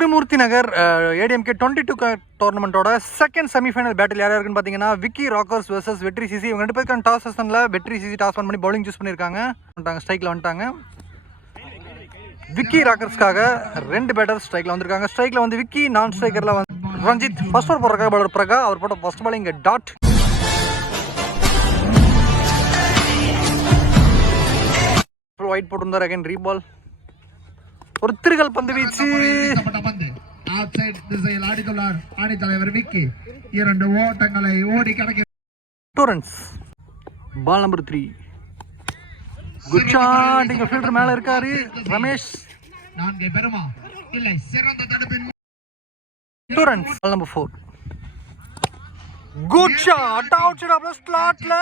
திருமூர்த்தி நகர் ADMK 22 டோர்னமெண்ட்டோட second semi-final battle யார் இருக்குன்னு பார்த்தீங்கன்னா விக்கி ராக்கர்ஸ் வர்சஸ் வெற்றி சிசி. இவங்க 2 பேருக்கான டாஸ் செஷனில் வெற்றி சிசி டாஸ் பண்ணி பவுலிங் சூஸ் பண்ணியிருக்காங்க. ஸ்ட்ரைக்கில் வந்துட்டாங்க. விக்கி ராக்கர்ஸ்க்காக 2 பேட்டர் ஸ்ட்ரைக்கில் வந்திருக்காங்க. ஸ்ட்ரைக்கில் வந்து விக்கி, நான் ஸ்ட்ரைக்கரில் வந்து ரஞ்சித். ஃபர்ஸ்ட் ஓவர் போடுறக்காக பாலர் பிரகா. அவர் போட்ட ஃபர்ஸ்ட் பால் இங்கே டாட். ஒயிட் போட்டிருந்தார். Again reball. ஒரு திருகல் பந்து வீச்சு. Ball number 3. Good shot. இங்க ஃபீல்டர் மேல இருக்காரு Ramesh. Ball number 4. Good shot. Outside off ஸ்லாட்ல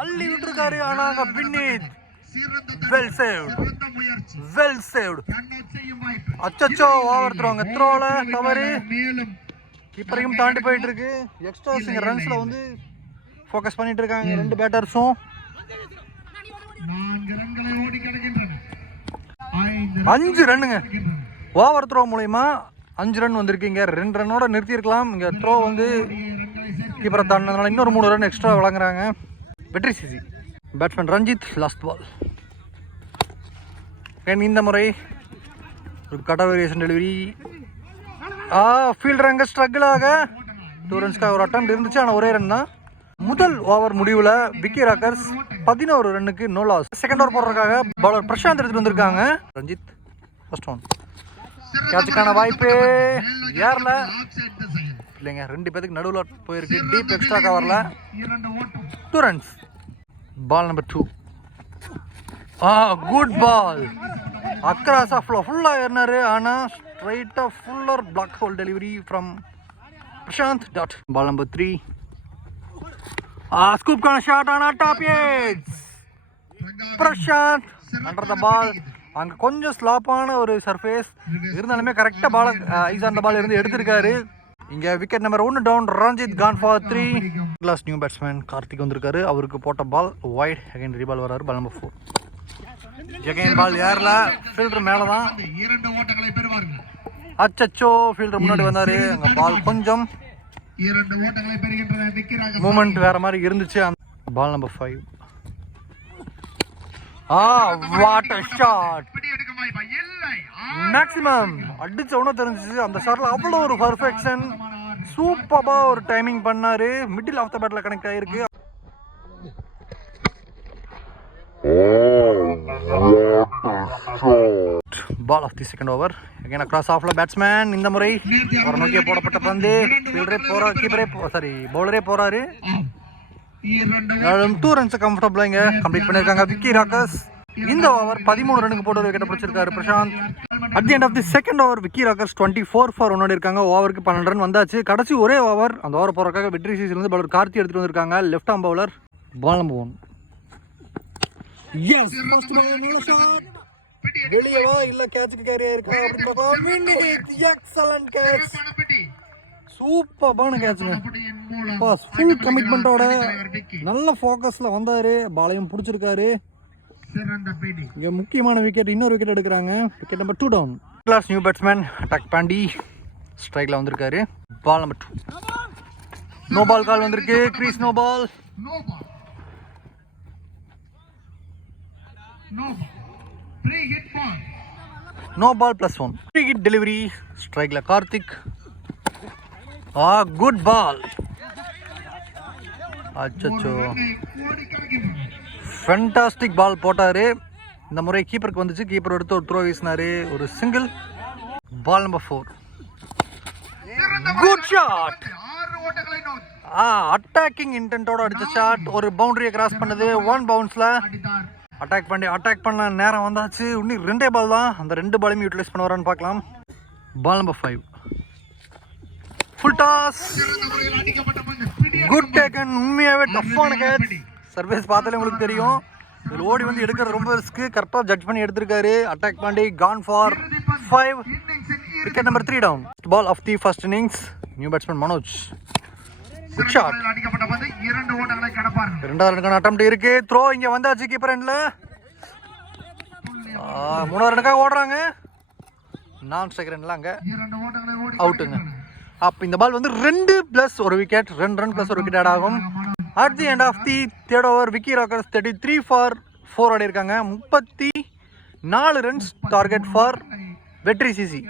அள்ளி விட்டுருக்காரு. ஆனா வின்னித். Well saved. அச்சச்சோ, ஓவர் த்ரோங்க. த்ரோல கவரு. கீப்பரையும் தாண்டி போயிட்டு இருக்கு. எக்ஸ்ட்ராஸ் இங்க ரன்ஸ்ல வந்து ஃபோக்கஸ் பண்ணிட்டு இருக்காங்க 2 பேட்டர்ஸும். 5 ரன்னுங்க. ஓவர் த்ரோ மூலமா 5 ரன் வந்திருக்கீங்க. 2 ரன்னோட நிறுத்தியிருக்கலாம். இங்க த்ரோ வந்து கீப்பரை தாண்டினதுனால இன்னொரு 3 ரன் எக்ஸ்ட்ரா வழங்குறாங்க Vetri CC. Batsman Ranjith last ball. இந்த முறை ஒரு கட்டர் வேரியேஷன் டெலிவரி. ஃபீல்டர் அங்கே ஸ்ட்ரகிள் ஆக 2 ரன்ஸ்க்காக ஒரு அட்டம் இருந்துச்சு. ஆனால் ஒரே ரன் தான். முதல் ஓவர் முடிவில் விக்கி ராக்கர்ஸ் 11 ரன்னுக்கு நோ லாஸ். செகண்ட் ஓவர் போடுறதுக்காக பவுலர் பிரசாந்த் எடுத்துட்டு வந்திருக்காங்க. Ranjith first one. கேட்சுக்கான வாய்ப்பு ஏர்ல இல்லைங்க. 2 பேருக்கு நடுவில் போயிருக்கு. டீப் எக்ஸ்ட்ரா கவர்ல 2 runs. Ball number 2. Good ball. Across ஆஃப்ல ஃபுல்லா ஏறினாரு. ஆனா ஸ்ட்ரைட்டா fuller block hole delivery from Prasanth dot. Ball number 3. ஸ்கூப்கான ஷாட். ஆனா top edge. Prasanth under the ball. அங்க கொஞ்சம் ஸ்லாப்பான ஒரு சர்ஃபேஸ் இருந்தாலுமே கரெக்டா பால் ஐஸ் ஆன் த பால் இருந்து எடுத்திருக்காரு. இங்க wicket number 1 down. Ranjith gone for 3. Class new batsman Karthik வந்திருக்காரு. அவருக்கு போட்ட பால் வைட். அகைன் ரீபால் வராரு. பால் நம்பர் 4. அகைன் பால் ஏர்ல. ஃபீல்டர் மேல தான். அச்சச்சோ, ஃபீல்டர் முன்னாடி வந்தாரு. அங்க பால் கொஞ்சம் மூமெண்ட் வேற மாதிரி இருந்துச்சு. Ball number 5. What a shot. Maximum அடிச்ச உடனே தெரிஞ்சிச்சு. அந்த ஷாட்ல அவ்வளோ ஒரு பர்ஃபெக்ஷன். சூப்பரா ஒரு டைமிங் பண்ணாரு. மிடில் ஆஃப் த பேட்ல கனெக்ட் ஆயிருக்கு. Ball of the second over. Again across ஆஃப்ல பேட்ஸ்மேன். இந்த முறை ஒரு நோக்கிய போடப்பட்ட பந்து. ஃபீல்டரே போறாரு. கீப்பரே பவுலரே போறாரு. 2 ரன்ஸ் கம்ஃபர்டபிளா இங்க கம்ப்ளீட் பண்ணிருக்காங்க விக்கி ராக்கர்ஸ். இந்த ஓவர் 13 ரன்னுக்கு போட்டு ஒரு விக்கெட் பிடிச்சிருக்காரு Prasanth. At the end of the second over Vicky rockers 24 for 1 இருக்காங்க. ஓவருக்கு 12 ரன் வந்தாச்சு. கடைசி ஒரே ஓவர். அந்த ஓவர் போறதுக்காக வெற்றி சீசன்ல இருந்து பவுலர் கார்த்தி எடுத்துட்டு வந்திருக்காங்க. Left arm bowler. Ball number 1. Yes, first ball நல்ல ஷாட். வெளியவா இல்ல கேட்ச்க்கு கேரி ஆயிருக்கா அப்படி பார்க்கலாம். Minute excellent catch. சூப்பரான கேட்ச்ங்க. பாஸ் ஃபுல் கமிட்மெண்டோட நல்ல ஃபோக்கஸ்ல வந்தாரு. பாலையும் பிடிச்சிருக்காரு. இங்க முக்கியமான விக்கெட். இன்னொரு விக்கெட் எடுக்கிறாங்க. Wicket number 2 down. Class new batsman டக் பாண்டி ஸ்ட்ரைக்ல வந்திருக்காரு. Ball number 2. No ball call வந்திருக்கு. Crease no ball. No ball plus 1. Free hit delivery. ஸ்ட்ரைக்ல கார்த்திக். Good ball. அச்சச்சோ, ஃபேண்டாஸ்டிக் பால் போட்டாரு. இந்த முறை கீப்பருக்கு வந்துச்சு. கீப்பர் எடுத்து ஒரு த்ரோ வீசினாரு. ஒரு single. Ball number 4. Good shot. Attacking இன்டென்ட்டோட அடிச்ச ஷாட். ஒரு பவுண்டரியை கிராஸ் பண்ணது. 1 பவுன்ஸ்ல அட்டாக் பண்ண நேரம் வந்தாச்சு. இன்னும் 2 பால் தான். அந்த 2 பாலையும் யூட்டிலைஸ் பண்ண வரான்னு பார்க்கலாம். Ball number 5. Full toss. Good taken. உண்மையாவே டஃப்பான கேட்ச். சர்வீஸ் பார்த்தாலே உங்களுக்கு தெரியும். இதில் ஓடி வந்து எடுக்கிறது ரொம்ப ரிஸ்க். கரெக்டாக ஜட்ஜ் பண்ணி எடுத்திருக்காரு. Attack Pandi gone for 5. Wicket number 3 down. Ball of the first innings. New batsman Manoj. Good shot. இரண்டாவது ரனுக்கான அட்டெம்ப்ட் இருக்கு. த்ரோ இங்க வந்தாச்சு. கீப்பர் எண்ட்ல 3வது ரனுக்காக ஓடுறாங்க. நான் ஸ்ட்ரைக் ரன்ல அங்கே அவுட்டுங்க. அப்போ இந்த பால் வந்து 2 + 1 விக்கெட், 2 ரன் + 1 விக்கெட் ஆட் ஆகும். At the end of the third over Vicky rockers 33 for 4 ஆடி இருக்காங்க. 34 runs target for Vetri CC.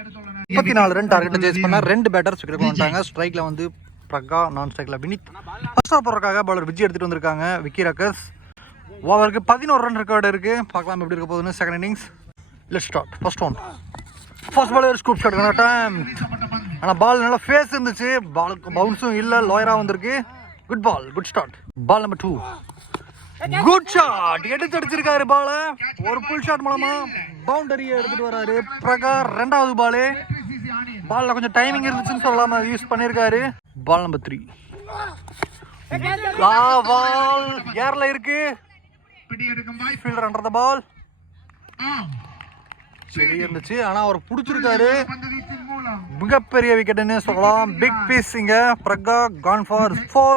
34 run டார்கெட்டை சேஸ் பண்ண 2 பேட்டர்ஸ் விக்கெட் வந்துட்டாங்க. ஸ்ட்ரைக்ல வந்து பிரகா, நான் ஸ்ட்ரைக்ல வினித். ஃபர்ஸ்ட் ஓவர் போடுறதுக்காக பவுலர் விஜய் எடுத்துட்டு வந்திருக்காங்க விக்கி ராக்கர்ஸ். ஓவருக்கு 11 ரன் ரெக்கார்டு இருக்கு. பார்க்கலாம் எப்படி இருக்க போகுதுன்னு. Second innings let's start. First one, first ball scoop shot time. ஆனால் பால் நல்லா ஃபேஸ் இருந்துச்சு, பாலுக்கு பவுன்ஸும் இல்லை, லோயராக வந்திருக்கு. Good ball, good start. Ball number 2, good shot. எடுத்து அடிச்சிருக்காரு பால. ஒரு புல் ஷாட் மூலமா பவுண்டரியை எடுத்துட்டு வராரு பிரகா. 2வது பாலு. பால்ல கொஞ்சம் டைமிங் இருந்துச்சுன்னு சொல்லலாம யூஸ் பண்ணியிருக்காரு. பால் நம்பர் 3, பால் ஏர்ல இருக்கு. ஃபீல்டர் அண்டர் த பால். சரி இருந்துச்சு, ஆனா அவர் பிடிச்சிருக்காரு. மிகப்பெரிய விக்கெட்னு சொல்லலாம். பிக் பீஸ் இங்க. Praga gone for 4.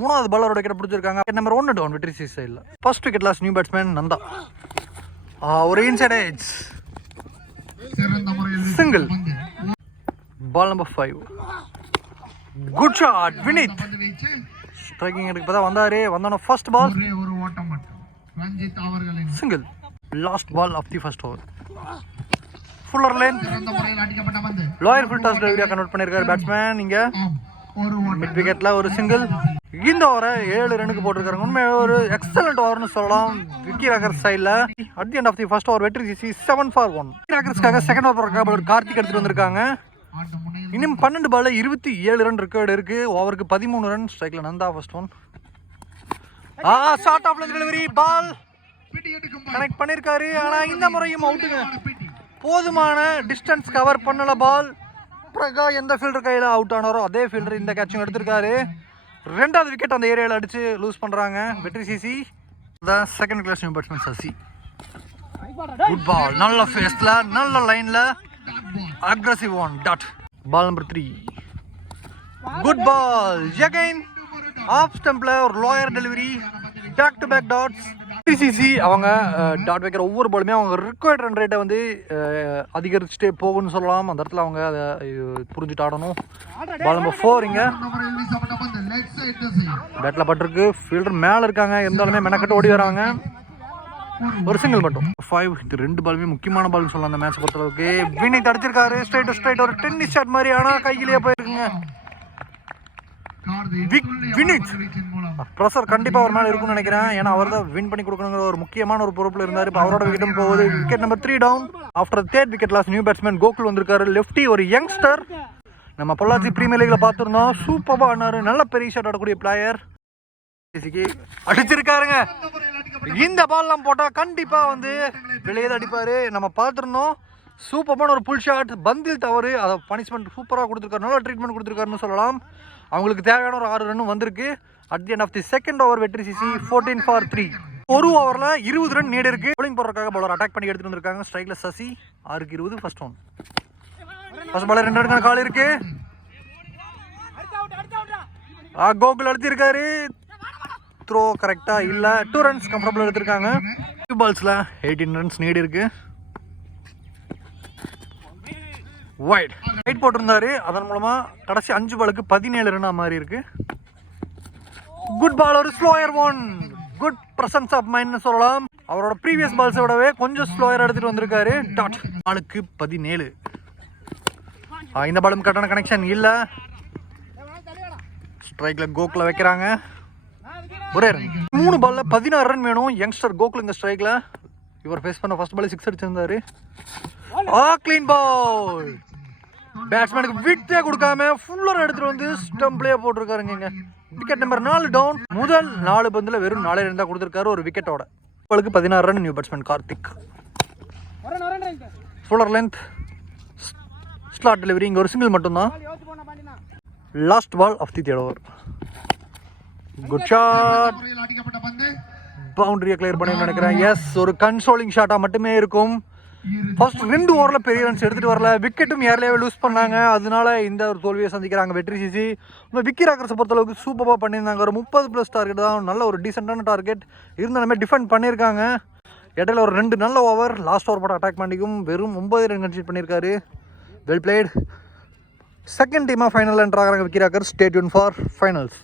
3வது பாலரோட விக்கெட் பிடிச்சிருக்காங்க. நம்பர் 1 டவுன் வெற்றி சிசி சைடில். First wicket lost new batsman Nanda. ஒரு inside edge single. Ball number 5, good shot Vinith. Striking எடுக்க தான் வந்தாரு. வந்தோன்னா first ball single. Last ball of the first over. Fuller line lower full toss டெலிவரியா convert பண்ணிருக்காரு batsman. இங்க mid விக்கெட்ல ஒரு சிங்கிள். இந்த ஓவரை 7 ரனுக்கு போட்டிருக்காங்க. உண்மையாக ஒரு எக்ஸலண்ட் ஓவர்னு சொல்லலாம் விக்கி ராக்கர்ஸ் சைடில். At the end of the first over Vetri CC 7 for 1. Vicky ராக்கர்ஸ்க்காக செகண்ட் ஓவர் போடுறதுக்காக ஒரு கார்த்திக் எடுத்துட்டு வந்திருக்காங்க. இன்னும் 12 பால்ல 27 ரன் ரெக்கார்டு இருக்கு. ஓவருக்கு 13 ரன். ஸ்ட்ரைக்ல Nanda first one. Short of delivery. Ball connect பண்ணிருக்காரு. ஆனா இந்த முறையும் அவுட்டுங்க. போதுமான டிஸ்டன்ஸ் கவர் பண்ணல பால். பிரகா எந்த ஃபீல்டர் கையில் அவுட் ஆனாரோ அதே ஃபீல்டர் இந்த கேட்சும் எடுத்திருக்காரு. 2வது விக்கெட் அந்த ஏரியாவில் அடிச்சு லூஸ் பண்றாங்க Vetri CC. Second class new batsman Sasi. Good ball, நல்ல ஃபேஸ்ல, நல்ல லைன்ல, aggressive one dot. Ball number 3, good ball again. Off ஸ்டம்ப்ல ஒரு lower delivery. Back to back dots. CC அவங்க டாட் வைக்கிற ஒவ்வொரு பாலுமே அவங்க ரிக்வயர்ட் ரன் ரேட்டை வந்து அதிகரிச்சுட்டே போகும்னு சொல்லலாம். அந்த இடத்துல அவங்க அதை புரிஞ்சுட்டு ஆடணும். பால் நம்பர் 4 இங்க பேட்ல பட்டிருக்கு. ஃபீல்டர் மேல இருக்காங்க, இருந்தாலுமே மெனக்கட்டு ஓடி வராங்க. ஒரு சிங்கிள் மட்டும். 5. இது 2 பாலுமே முக்கியமான பால்னு சொல்லலாம் அந்த மேட்ச் பொறுத்தளவுக்கு. வினித் அடிச்சிருக்காரு ஸ்ட்ரைட் ஒரு டென்னிஸ் ஷாட் மாதிரி. ஆனா கையிலேயே போயிருக்குங்க. வினித் ப்ரெஷர் கண்டிப்பா ஒரு நாள் இருக்கும்னு நினைக்கிறேன். ஏன்னா அவர் தான் வின் பண்ணி கொடுக்கணுங்கிற ஒரு முக்கியமான ஒரு பொறுப்புல இருந்தாரு. இப்போ அவரோட விக்கெட்டும் போகுது. Wicket number 3 down. After third wicket lost new batsman Gokul வந்திருக்காரு. லெஃப்டி, ஒரு யங்ஸ்டர். நம்ம பொள்ளாச்சி பிரீமியர் லீக்ல பார்த்துருந்தோம். சூப்பராக ஆனாரு. நல்ல பெரிய ஷாட் ஆடக்கூடிய பிளேயர். அடிச்சிருக்காருங்க. இந்த பால்லாம் போட்டா கண்டிப்பா வந்து வெளியே அடிப்பாரு. நம்ம பார்த்துருந்தோம். சூப்பரான ஒரு புல் ஷாட். பந்தில் தவறு, அதை பனிஷ்மெண்ட் சூப்பராக கொடுத்துருக்காரு. நல்ல ட்ரீட்மெண்ட் கொடுத்துருக்காருன்னு சொல்லலாம். அவங்களுக்கு தேவையான ஒரு 6 ரன்னும் வந்திருக்கு. At the end of the second over Vetri CC 14 for 3. ஒரு ஓவரில் 20 ரன் நீடு இருக்கு. பவுலிங் போடுறதுக்காக பவுலர் அட்டாக் பண்ணி எடுத்துட்டு வந்திருக்காங்க. ஸ்ட்ரைக்ல சசி. 6க்கு 20 ஃபர்ஸ்ட் ஒன். ஃபர்ஸ்ட் பால் 2 ரன்னுக்கான கால் இருக்கு. கோகுல் அடிச்சிருக்காரு. த்ரோ கரெக்டா இல்ல. 2 ரன்ஸ் கம்ஃபர்டபுள் எடுத்திருக்காங்க. 2 பால்ஸ்ல 18 ரன்ஸ் நீடு இருக்கு. வைட் போட்டிருந்தாரு. அதன் மூலமா கடைசி 5 பாலுக்கு 17 ரன் மாறி இருக்கு. குட் பால், ஒரு slower one. Good presence of மைண்ட்னு சொல்லலாம். அவரோட ப்ரீவியஸ் பால்ஸை விடவே கொஞ்சம் ஸ்லோயர் எடுத்துட்டு வந்திருக்காரு. டாட். பாலுக்கு 17. இந்த பாலும் கரெக்டான கனெக்ஷன் இல்ல. ஸ்ட்ரைக்ல கோகுல வைக்கிறாங்க. ஒரே ரன். 3 பால்ல 16 ரன் வேணும். யங்ஸ்டர் கோகுல் இந்த ஸ்ட்ரைக்ல. இவர் ஃபேஸ் பண்ண ஃபர்ஸ்ட் பால் 6 அடிச்சிருந்தாரு. கிளீன் பால். பேட்ஸ்மேனுக்கு விட்டே கொடுக்காம ஃபுல்லர் எடுத்துட்டு வந்து ஸ்டம்ப்லயே போட்டிருக்காருங்க. Wicket number 4 down. முதல் 4 பந்துல வெறும் 4 ரன் தான் கொடுத்திருக்காரு ஒரு விக்கெட்டோட. உங்களுக்கு 16 run new batsman Karthik. Fuller length, slot delivery. இங்க ஒரு சிங்கிள் மட்டும்தான். Last ball of the third over. Good shot. பவுண்டரியை கிளியர் பண்ணி நினைக்கிறேன். எஸ், ஒரு கன்சோலிங் ஷாட்டா மட்டுமே இருக்கும். ஃபர்ஸ்ட் 2 ஓவரில் பெரிய ரன்ஸ் எடுத்துகிட்டு வரல. விக்கெட்டும் ஏர்லேயே லூஸ் பண்ணாங்க. அதனால இந்த ஒரு தோல்வியை சந்திக்கிறாங்க வெற்றி சிசி. விக்கி ராக்கர்ஸை பொறுத்தளவுக்கு சூப்பராக பண்ணியிருந்தாங்க. ஒரு 30+ டார்கெட் தான். நல்ல ஒரு டீசெண்டான டார்கெட் இருந்தாலுமே டிஃபெண்ட் பண்ணியிருக்காங்க. இடையில ஒரு 2 நல்ல ஓவர், லாஸ்ட் ஓவர் போட்டு அட்டாக் பண்ணிக்கும் வெறும் 9 ரன் கன்சிட் பண்ணியிருக்காரு. Well played. செகண்ட் டீமாக ஃபைனல் என்ட்ராகிறாங்க Vicky rockers. Stay tuned for finals.